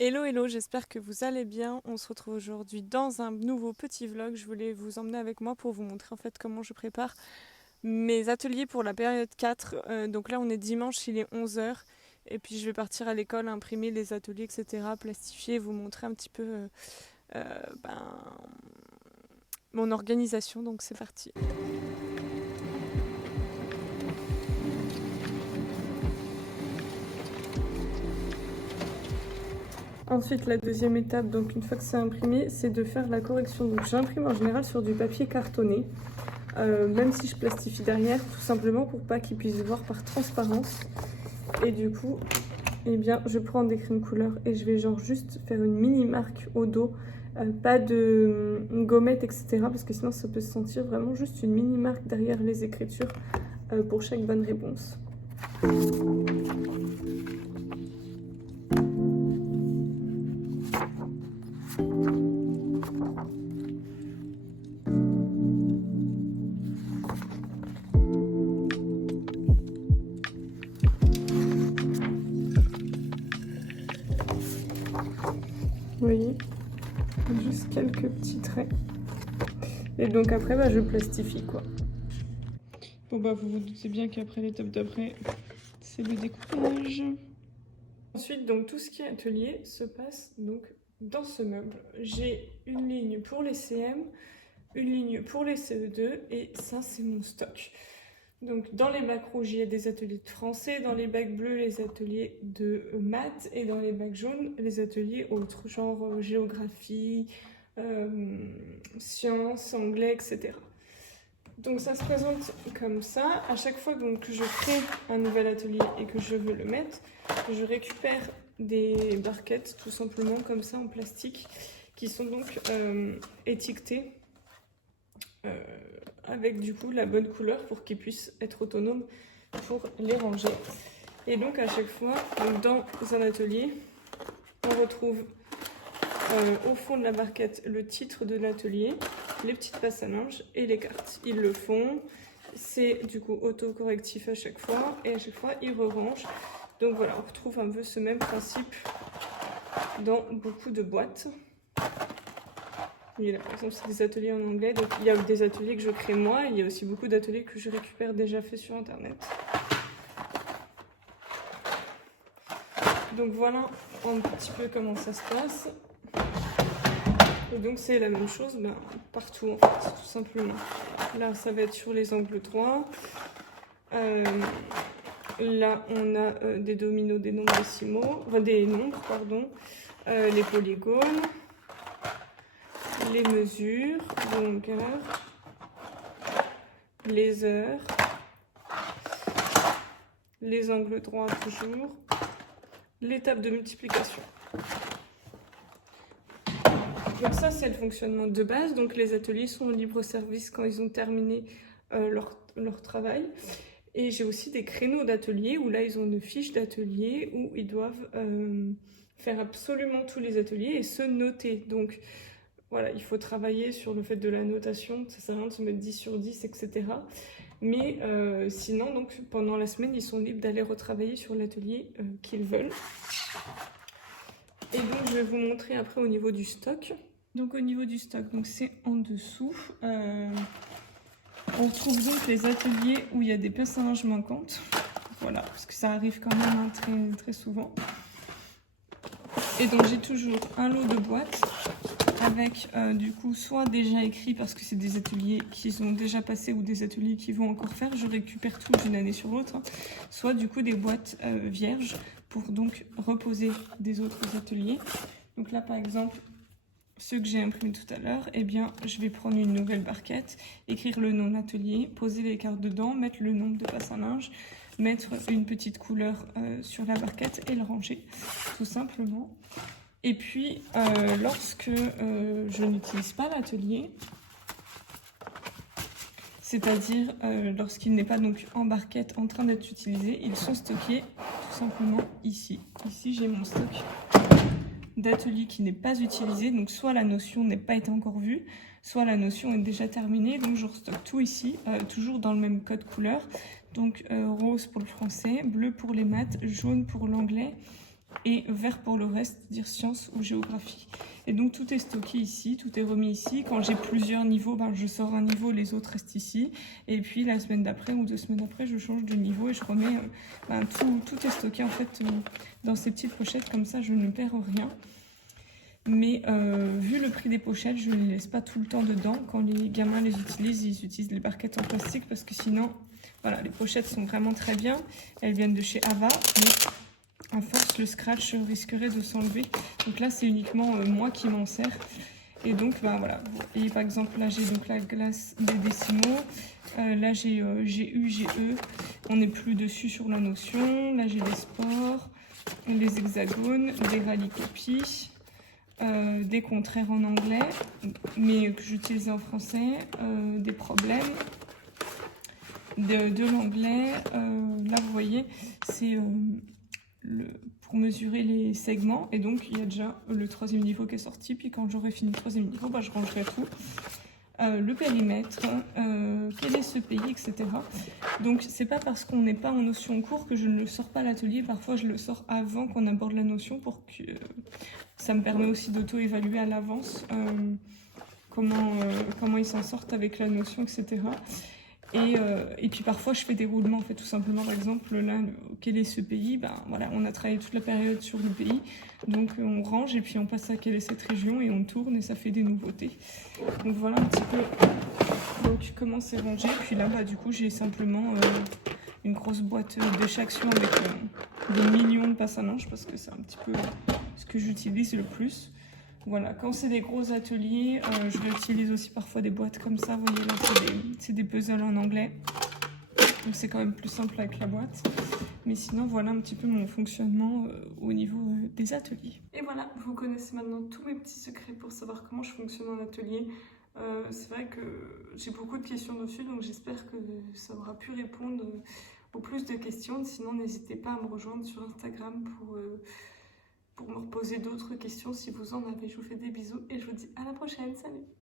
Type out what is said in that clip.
Hello hello, j'espère que vous allez bien. On se retrouve aujourd'hui dans un nouveau petit vlog. Je voulais vous emmener avec moi pour vous montrer en fait comment je prépare mes ateliers pour la période 4. Donc là on est dimanche, il est 11 h. Et puis je vais partir à l'école, imprimer les ateliers, etc. Plastifier, vous montrer un petit peu ben, mon organisation. Donc c'est parti. Ensuite, la deuxième étape, donc une fois que c'est imprimé, c'est de faire la correction. Donc j'imprime en général sur du papier cartonné, même si je plastifie derrière, tout simplement pour pas qu'ils puissent voir par transparence. Et du coup, eh bien, je prends des crèmes couleur et je vais genre juste faire une mini marque au dos, pas de gommette, etc. Parce que sinon ça peut se sentir, vraiment juste une mini marque derrière les écritures pour chaque bonne réponse. Vous voyez, juste quelques petits traits. Et donc après, bah, je plastifie quoi. Bon bah vous vous doutez bien qu'après l'étape d'après, c'est le découpage. Ensuite, donc tout ce qui est atelier se passe donc dans ce meuble. J'ai une ligne pour les CM, une ligne pour les CE2 et ça c'est mon stock. Donc dans les bacs rouges, il y a des ateliers de français, dans les bacs bleus, les ateliers de maths et dans les bacs jaunes, les ateliers autres, genre géographie, sciences, anglais, etc. Donc ça se présente comme ça. À chaque fois donc, que je crée un nouvel atelier et que je veux le mettre, je récupère des barquettes tout simplement comme ça en plastique qui sont donc étiquetées avec du coup la bonne couleur pour qu'ils puissent être autonomes pour les ranger. Et donc à chaque fois, donc dans un atelier, on retrouve au fond de la barquette le titre de l'atelier, les petites passes à linge et les cartes. Ils le font, c'est du coup autocorrectif à chaque fois et à chaque fois ils re-rangent. Donc voilà, on retrouve un peu ce même principe dans beaucoup de boîtes. Et là, par exemple, c'est des ateliers en anglais, donc il y a des ateliers que je crée moi, et il y a aussi beaucoup d'ateliers que je récupère déjà faits sur internet. Donc voilà un petit peu comment ça se passe. Et donc c'est la même chose partout en fait, tout simplement. Là ça va être sur les angles droits. Là on a des dominos, des nombres décimaux, enfin des nombres pardon, les polygones, les mesures de longueur, les heures, les angles droits toujours, l'étape de multiplication. Donc ça c'est le fonctionnement de base, donc les ateliers sont au libre service quand ils ont terminé leur travail. Et j'ai aussi des créneaux d'atelier où là ils ont une fiche d'atelier où ils doivent faire absolument tous les ateliers et se noter. Donc voilà, il faut travailler sur le fait de la notation, ça sert à rien de se mettre 10 sur 10, etc. Mais sinon, donc, pendant la semaine, ils sont libres d'aller retravailler sur l'atelier qu'ils veulent. Et donc, je vais vous montrer après au niveau du stock. Donc, au niveau du stock, donc c'est en dessous. On trouve donc les ateliers où il y a des pinces à linge manquantes. Voilà, parce que ça arrive quand même hein, très, très souvent. Et donc, j'ai toujours un lot de boîtes avec du coup soit déjà écrit parce que c'est des ateliers qui sont déjà passés ou des ateliers qui vont encore faire, je récupère tout d'une année sur l'autre, hein. Soit du coup des boîtes vierges pour donc reposer des autres ateliers. Donc là par exemple, ceux que j'ai imprimés tout à l'heure, eh bien je vais prendre une nouvelle barquette, écrire le nom de l'atelier, poser les cartes dedans, mettre le nombre de passes à linge, mettre une petite couleur sur la barquette et le ranger tout simplement. Et puis, lorsque je n'utilise pas l'atelier, c'est-à-dire lorsqu'il n'est pas donc en barquette en train d'être utilisé, ils sont stockés tout simplement ici. Ici, j'ai mon stock d'atelier qui n'est pas utilisé, donc soit la notion n'est pas été encore vue, soit la notion est déjà terminée, donc je restocke tout ici, toujours dans le même code couleur. Donc rose pour le français, bleu pour les maths, jaune pour l'anglais, et vert pour le reste, c'est-à-dire sciences ou géographie. Et donc tout est stocké ici, tout est remis ici. Quand j'ai plusieurs niveaux, je sors un niveau, les autres restent ici. Et puis la semaine d'après ou 2 semaines après, je change de niveau et je remets... tout est stocké en fait dans ces petites pochettes, comme ça je ne perds rien. Mais vu le prix des pochettes, je ne les laisse pas tout le temps dedans. Quand les gamins les utilisent, ils utilisent les barquettes en plastique parce que sinon, voilà, les pochettes sont vraiment très bien. Elles viennent de chez Ava, mais à force, le scratch risquerait de s'enlever. Donc là, c'est uniquement moi qui m'en sers. Et donc, voilà. Et par exemple, là, j'ai donc la glace des décimaux. Là, j'ai GU, GE. On n'est plus dessus sur la notion. Là, j'ai les sports, les hexagones, des rallycopies. Des contraires en anglais, mais que j'utilisais en français, des problèmes, de l'anglais. Là, vous voyez, c'est pour mesurer les segments, et donc il y a déjà le 3e niveau qui est sorti, puis quand j'aurai fini le 3e niveau, je rangerai tout. Le périmètre, quel est ce pays, etc. Donc c'est pas parce qu'on n'est pas en notion cours que je ne le sors pas à l'atelier, parfois je le sors avant qu'on aborde la notion pour que ça me permet aussi d'auto-évaluer à l'avance comment ils s'en sortent avec la notion, etc. Et puis parfois je fais des roulements en fait, tout simplement. Par exemple là, quel est ce pays, voilà, on a travaillé toute la période sur le pays, donc on range et puis on passe à quelle est cette région et on tourne et ça fait des nouveautés. Donc voilà un petit peu donc comment c'est rangé. Puis là du coup j'ai simplement une grosse boîte d'échaction avec des millions de passes à linge parce que c'est un petit peu ce que j'utilise le plus. Voilà, quand c'est des gros ateliers, je réutilise aussi parfois des boîtes comme ça. Vous voyez là, c'est des puzzles en anglais. Donc c'est quand même plus simple avec la boîte. Mais sinon, voilà un petit peu mon fonctionnement au niveau des ateliers. Et voilà, vous connaissez maintenant tous mes petits secrets pour savoir comment je fonctionne en atelier. C'est vrai que j'ai beaucoup de questions dessus, donc j'espère que ça aura pu répondre aux plus de questions. Sinon, n'hésitez pas à me rejoindre sur Instagram pour me reposer d'autres questions si vous en avez. Je vous fais des bisous et je vous dis à la prochaine. Salut!